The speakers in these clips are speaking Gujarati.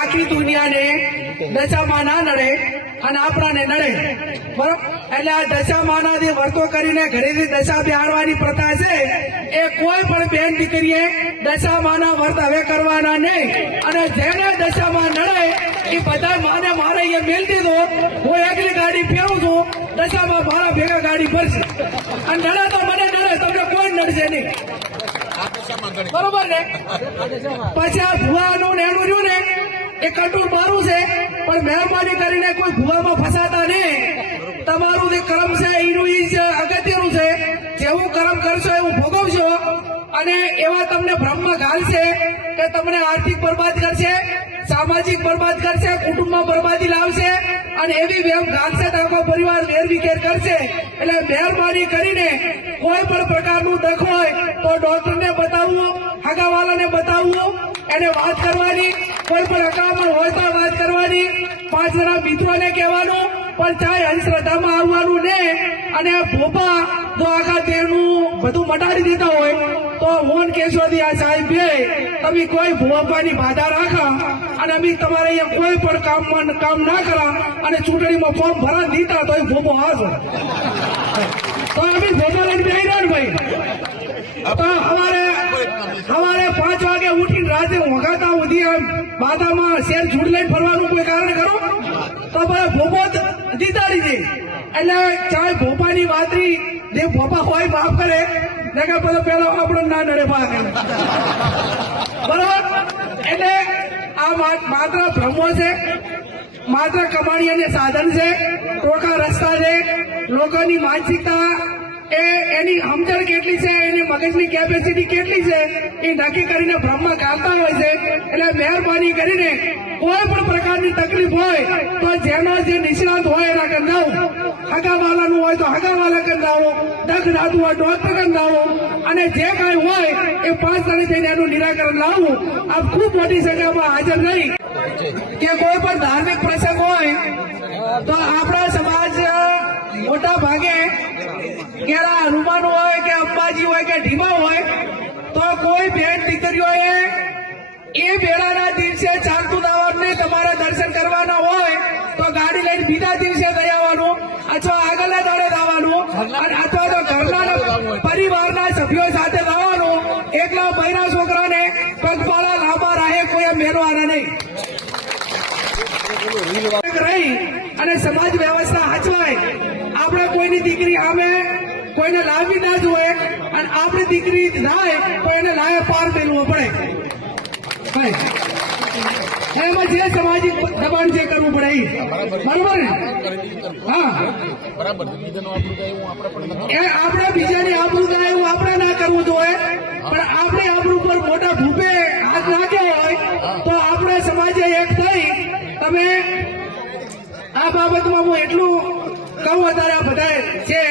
આખી દુનિયાને દશામાં ના નડે અને આપણાને નડે, બરોબર? એટલે આ દશામાનાથી વર્તો કરીને ઘરેથી દશા બેહાડવાની પ્રથા છે એ કોઈ પણ બેન દીકરીએ દશામાના વર્ત હવે કરવાના નહીં. અને જેને દશામાં નડે એ બધા માને મારે અહીંયા મેલ દીધો, હું એકલી ગાડી ફેરું છું, દશામાં મારા ભેગા ગાડી ભરશે અને નડે તો મને નડે, તમને કોઈ નડશે નહીં, બરોબર ને? પછી આ ભુવાનું ને એનું રહ્યું ને એ કંટ્રોલ મારું છે, પણ મહેરબાની કરીને કોઈ ભુવામાં ફસાતા નહીં. તમારું જે કર્મ છે એનું જ અગત્યનું છે, જેવું કર્મ કરશો એવું ભોગવશો. અને એવા તમને બ્રહ્મ ઘાલશે કે તમને આર્થિક બરબાદ કરશે, સામાજિક બરબાદ કરશે, કુટુંબમાં બરબાદી લાવશે અને એવી વેમ ઘાલશે તો આખો પરિવાર વેરવિખેર કરશે. એટલે મહેરબાની કરીને કોઈ પણ પ્રકારનું દખ હોય તો ડોક્ટરને બતાવવું, હગાવાલાને બતાવવું, એને વાત કરવાની, કોઈ પણ અકામણ હોય તો વાત કરવાની, 5 જણા મિત્રોને કહેવાનું, પણ ચાહે અંધશ્રદ્ધામાં આવવાનું ને. અને ભોપા જો આખા દેહનું બધું મટાડી દેતા હોય તો મોન કેશોદી આ સાહેબ બે તમે કોઈ ભોપાની બાધા રાખા અને અમે તમારે અહીંયા કોઈ પણ કામ ના કરા અને ચૂંટણીમાં ફોર્મ ભરા દીધા તો એ ભોપો હાજો તો અમે ભોપા લઈને બેહી રહ્યા ભાઈ. તો સવારે 5 વાગે ઉઠીને રાતે વગાતા સુધી બાધામાં શેર ઝૂડ લઈને ફરવાનું કોઈ કારણ કરો તો ભાઈ ભોપો દીધારી છે. એટલે ચાહે ભોપાની વાતરી જે ભોપા હોય માફ કરે ને કે પેલો આપણો ના નડે ભાગ, બરોબર? એટલે આ માત્ર ભ્રમો છે, માત્ર કમાણીને સાધન છે, ટોકા રસ્તા છે. લોકોની માનસિકતા એની સમજણ કેટલી છે, એની મગજની કેપેસિટી કેટલી છે એ નક્કી કરીને બ્રહ્મ ગાતા હોય છે. એટલે મહેરબાની કરીને કોઈ પણ પ્રકારની તકલીફ હોય તો જેનો જે નિષ્ણાત હોય એના કંદાવો, હગાવાલાનું હોય તો હગાવાલા કંદાવો, દખ દાતું હોય ડોક્ટર કંદાવો, અને જે કાંઈ હોય એ 5 જણે થઈને એનું નિરાકરણ લાવવું. આપ ખૂબ મોટી સંખ્યામાં હાજર રહી કે કોઈ પણ ધાર્મિક પ્રસંગ હોય તો આપણા સમાજ મોટા ભાગે કેળા હનુમાન હોય કે અંબાજી હોય કે ઢીમા હોય તો કોઈ બેન દીકરીઓએ એ વેળાના દિવસે ચાલતું દાવાનું નહીં. તમારે દર્શન કરવાના હોય તો ગાડી લઈને બીજા દિવસે જઈ આવવાનું અથવા આગળના દાડે જવાનું, અને અથવા તો ઘરના પરિવારના સભ્યો સાથે જવાનું. એકલા બૈરા છોકરાને પગપાળા લાંબા રાહે કોઈ મેળવાના નહીં રહી અને સમાજ વ્યવસ્થા હચવાય. આપણે કોઈની દીકરી સામે કોઈને લાવી ના જોઈએ અને આપણી દીકરી થાય તો એને લાવે પાર મેળવો પડે. એમાં જે સામાજિક દબાણ જે કરવું પડે એ બરોબર ને? હા, આપણે બીજાની આબરૂ જાય એવું આપણે ના કરવું જોઈએ, પણ આપણે આબરૂ પર મોટા ભૂપે હાથ નાખ્યો હોય તો આપણે સમાજે એક થઈ. તમે આ બાબતમાં હું એટલું કહું અત્યારે બધા છે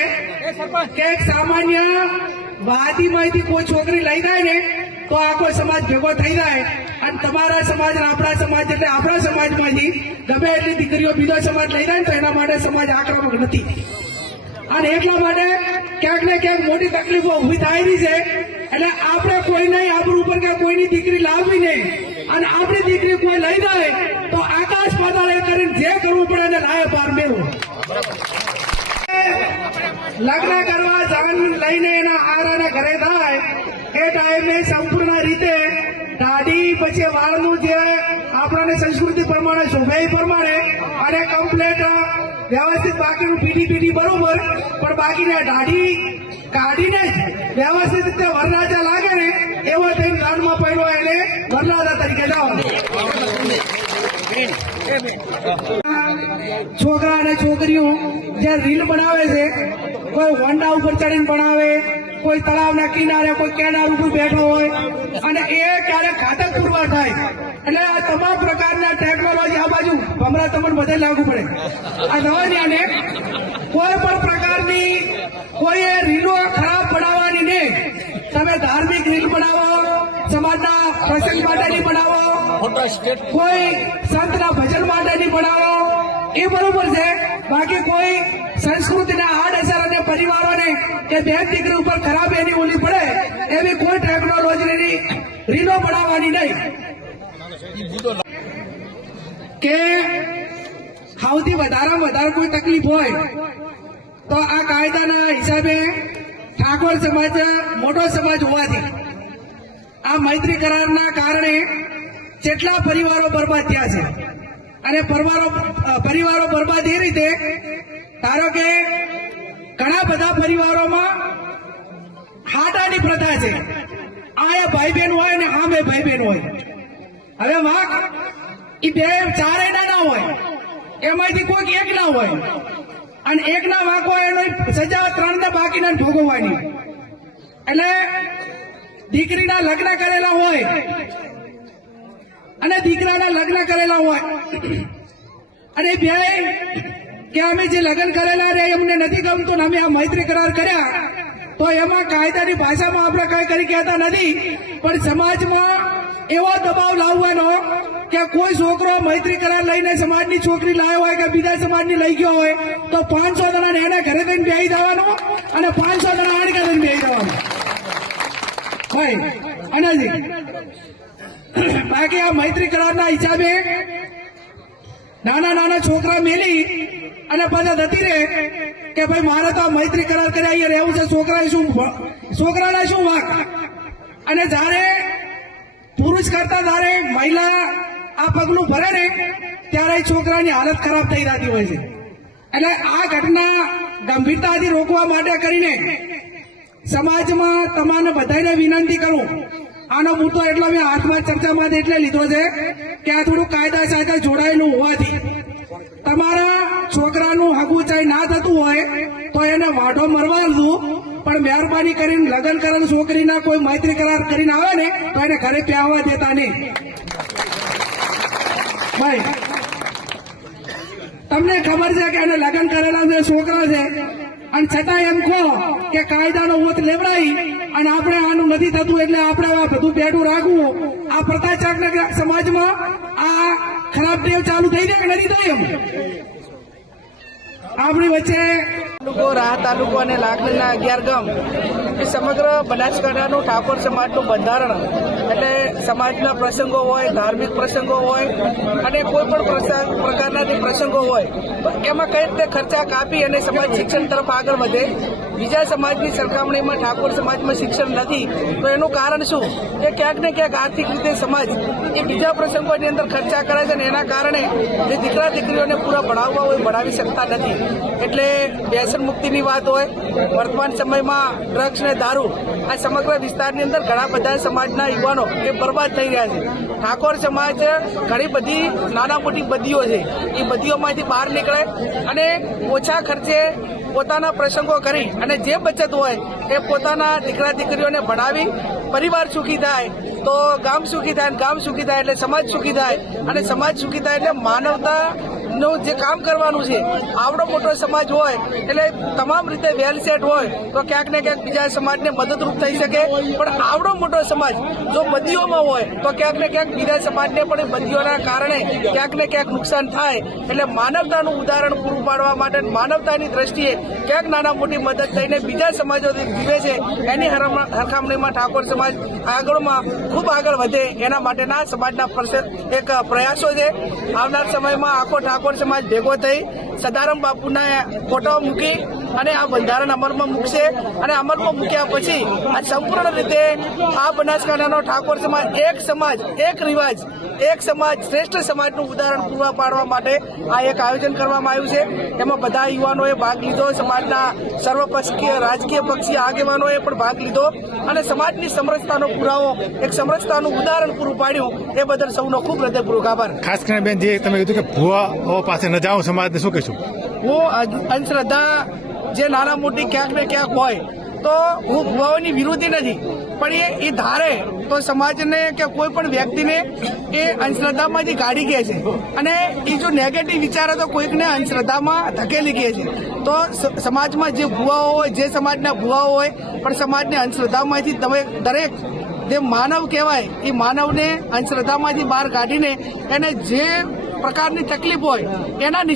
કે એક સામાન્ય વાદીમાંથી કોઈ છોકરી લઈ જાય ને તો આખો સમાજ ભેગો થઈ જાય. અને તમારા સમાજ અને આપણા સમાજ એટલે આપણા સમાજમાંથી ગમે એટલી દીકરીઓ બીજો સમાજ લઈ જાય ને તો એના માટે સમાજ આક્રમક નથી. અને એટલા માટે ક્યાંક ને ક્યાંક મોટી તકલીફો ઉભી થયેલી છે. એટલે આપણે કોઈને આબરૂ ઉપર કે કોઈની દીકરી લાવવી નહીં, અને આપણી દીકરી કોઈ લઈ જાય તો આકાશ પાતાળ કરીને જે કરવું પડે એને લાયે પાર મેળવું. લગ્ન કરવા જાન લઈને એના આરાના ઘરે થાય એ ટાઈમે સંપૂર્ણ રીતે દાઢી પછી વાળનું જે આપણાને સંસ્કૃતિ પ્રમાણે શોભે પ્રમાણે અને કમ્પ્લેટ વ્યવસ્થિત બાકીનું પીડી બરોબર, પણ બાકીને દાઢી કાઢીને વ્યવસ્થિત રીતે વરરાજા લાગે ને એવો થઈને દાનમાં પહેર્યો એને વરરાજા તરીકે જાઓ. છોકરા અને છોકરીઓ જે રીલ બનાવે છે, કોઈ હોન્ડા ઉપર ચડીને બનાવે, કોઈ તળાવના કિનારે, કોઈ કેનાર ઉપર બેઠો હોય, અને એ ક્યારેક ઘાતક પુરવાર થાય. એટલે આ તમામ પ્રકારના ટેકનોલોજી આ બાજુ ભમરા તમને બધે લાગુ પડે. આ દવાની કોઈ પણ પ્રકારની કોઈ રીલો ખરાબ બનાવવાની નહીં. તમે ધાર્મિક રીલ બનાવો, સમાજના પ્રસંગ માટેની બનાવો, કોઈ સંતના ભજન માટેની બનાવો એ બરોબર છે. બાકી કોઈ સંસ્કૃતિના આડઅસર અને પરિવારોને કે બેન દીકરી ઉપર ખરાબ એની ઓલી પડે એવી કોઈ ટેકનોલોજીની રીલો બનાવવાની નહીં. કે સૌથી વધારેમાં વધારે કોઈ તકલીફ હોય તો આ કાયદાના હિસાબે ઠાકોર સમાજ મોટો સમાજ હોવાથી આ મૈત્રી કરારના કારણે કેટલા પરિવારો બરબાદ થયા છે. અને પરિવારો બરબાદ એ રીતે, ધારો કે ઘણા બધા પરિવારોમાં હાટાની પ્રથા છે. આ ભાઈ બહેન હોય ને આમે ભાઈ બહેન હોય. હવે વાંક એ બે ચારેય ના હોય, એમાંથી કોઈક એક ના હોય, અને એક ના વાંક હોય એની સજા 3 ને બાકીના ભોગવવાની. એટલે દીકરીના લગ્ન કરેલા હોય અને દીકરાના લગ્ન કરેલા હોય, અને બે કે અમે જે લગ્ન કરેલા રે અમને નથી ગમતું ને અમે આ મૈત્રી કરાર કર્યા, તો એમાં કાયદાની ભાષામાં આપણે કઈ કરી કહેતા નથી, પણ સમાજમાં એવો દબાવ લાવવાનો કે કોઈ છોકરો મૈત્રી કરાર લઈને સમાજની છોકરી લાવ્યો હોય કે બીજા સમાજની લઈ ગયો હોય તો 500 જણાને એને ઘરે થઈને બેસી દેવાનો અને 500 જણા આડકા થઈને બેસી દેવાનો હોય. અને બાકી આ મૈત્રી કરારના હિસાબે નાના નાના છોકરા મેલી અને પાછા જતી રહે કે ભાઈ મારે તો આ મૈત્રી કરાર કર્યા અહીંયા રહેવું છે, છોકરાના શું વાંક. અને જયારે પુરુષ કરતા જયારે મહિલા આ પગલું ભરે ને ત્યારે છોકરાની હાલત ખરાબ થઈ જતી હોય છે. એટલે આ ઘટના ગંભીરતાથી રોકવા માટે કરીને સમાજમાં તમારે બધાને વિનંતી કરું. આનો મુદ્દો એટલો મેં હાથમાં ચર્ચામાં એટલે લીધો છે કે આ થોડું કાયદા સાથે જોડાયેલું હોવાથી તમારા છોકરાનું હગું ચાઈ ના થતું હોય તો એને વાઢો મરવા દઉં, પણ મહેરબાની કરીને લગ્ન કરેલ છોકરીના કોઈ મૈત્રી કરાર કરીને આવે ને તો એને ઘરે પ્યાવા દેતા નહીં. ભાઈ તમને ખબર છે કે એને લગ્ન કરેલા જે છોકરા છે અને છતાં એમ કહો કે કાયદાનો ઓથ લેવડાવી અને આપણે આનું નથી થતું એટલે આપણે આ બધું બેઠું રાખવું. આ પ્રતાચારના સમાજમાં આ ખરાબ ટેવ ચાલુ થઈ જાય કે નથી થઈ? એમ આપણી વચ્ચે રાહત તાલુકો અને લાખણીના 11 ગામ એ સમગ્ર બનાસકાંઠાનું ઠાકોર સમાજનું બંધારણ, એટલે સમાજના પ્રસંગો હોય, ધાર્મિક પ્રસંગો હોય અને કોઈ પણ પ્રકારના જે પ્રસંગો હોય તો એમાં કઈ રીતે ખર્ચા કાપી અને સમાજ શિક્ષણ તરફ આગળ વધે. બીજા સમાજની સરખામણીમાં ઠાકોર સમાજમાં શિક્ષણ નથી તો એનું કારણ શું? કે ક્યાંક ને ક્યાંક આર્થિક રીતે સમાજ એ બીજા પ્રસંગોની અંદર ખર્ચા કરે છે અને એના કારણે જે દીકરા દીકરીઓને પૂરા ભણાવવા હોય ભણાવી શકતા નથી. એટલે વ્યસન મુક્તિની વાત હોય, વર્તમાન સમયમાં ડ્રગ્સ ને દારૂ આ સમગ્ર વિસ્તારની અંદર ઘણા બધા સમાજના યુવાનો એ બરબાદ થઈ રહ્યા છે. ઠાકોર સમાજ ઘણી બધી નાના મોટી બદીઓ છે, એ બદીઓમાંથી બહાર નીકળે અને ઓછા ખર્ચે પોતાના પ્રસંગો કરી અને જે બચત હોય એ પોતાના દીકરા દીકરીઓને ભણાવી પરિવાર સુખી થાય તો ગામ સુખી થાય, ગામ સુખી થાય એટલે સમાજ સુખી થાય, અને સમાજ સુખી થાય એટલે માનવતાનું જે કામ કરવાનું છે. આવડો મોટો સમાજ હોય એટલે તમામ રીતે વેલ સેટ હોય તો ક્યાંક ને ક્યાંક બીજા સમાજને મદદરૂપ થઈ શકે, પણ આવડો મોટો સમાજ જો બદીઓમાં હોય તો ક્યાંક ને ક્યાંક બીજા સમાજને પણ બદીઓના કારણે ક્યાંક ને ક્યાંક નુકસાન થાય. એટલે માનવતાનું ઉદાહરણ પૂરું પાડવા માટે માનવતાની દ્રષ્ટિએ ક્યાંક નાના મોટી મદદ થઈને બીજા સમાજો જીવે છે એની સરખામણીમાં ઠાકોર સમાજ આગળમાં ખૂબ આગળ વધે એના માટેના સમાજના એક પ્રયાસો છે. આવનાર સમયમાં આખો ઠાકોર સમાજ ભેગો થઈ સદારામ બાપુના ફોટો મૂકી અને આ બંધારણ અમલમાં મૂકશે, અને અમલમાં મૂક્યા પછી આ સંપૂર્ણ રીતે આ બનાસકાંઠાનો ઠાકોર સમાજ એક રિવાજ, એક સમાજ શ્રેષ્ઠ સમાજનું ઉદાહરણ પૂરા પાડવા માટે આ એક આયોજન કરવામાં આવ્યું છે. એમાં બધા યુવાનોએ ભાગ લીધો, સમાજના સર્વપક્ષીય રાજકીય પક્ષીય આગેવાનોએ પણ ભાગ લીધો અને સમાજની સમરસતાનો પુરાવો, એક સમરસતાનું ઉદાહરણ પૂરું પાડ્યું. એ બદલ સૌનો ખૂબ હૃદયપૂર્વક આભાર. ખાસ કરીને બેન જે તમે કીધું કે ભુવાઓ પાસે ન જાઓ સમાજને શું કહીશું? હું અંધશ્રદ્ધા જે નાના મોટી ક્યાંક ને ક્યાંક હોય તો હું ભુવાઓની વિરોધી નથી, પણ એ ધારે તો સમાજને કે કોઈ પણ વ્યક્તિને એ અંધશ્રદ્ધામાંથી કાઢી ગયા છે અને એ જો નેગેટિવ વિચારો તો કોઈકને અંધશ્રદ્ધામાં ધકેલી ગયા છે. તો સમાજમાં જે ભુવાઓ હોય, જે સમાજના ભુવાઓ હોય પણ સમાજને અંધશ્રદ્ધામાંથી દરેક જે માનવ કહેવાય એ માનવને અંધશ્રદ્ધામાંથી બહાર કાઢીને એને જે પ્રકારની તકલીફ હોય એના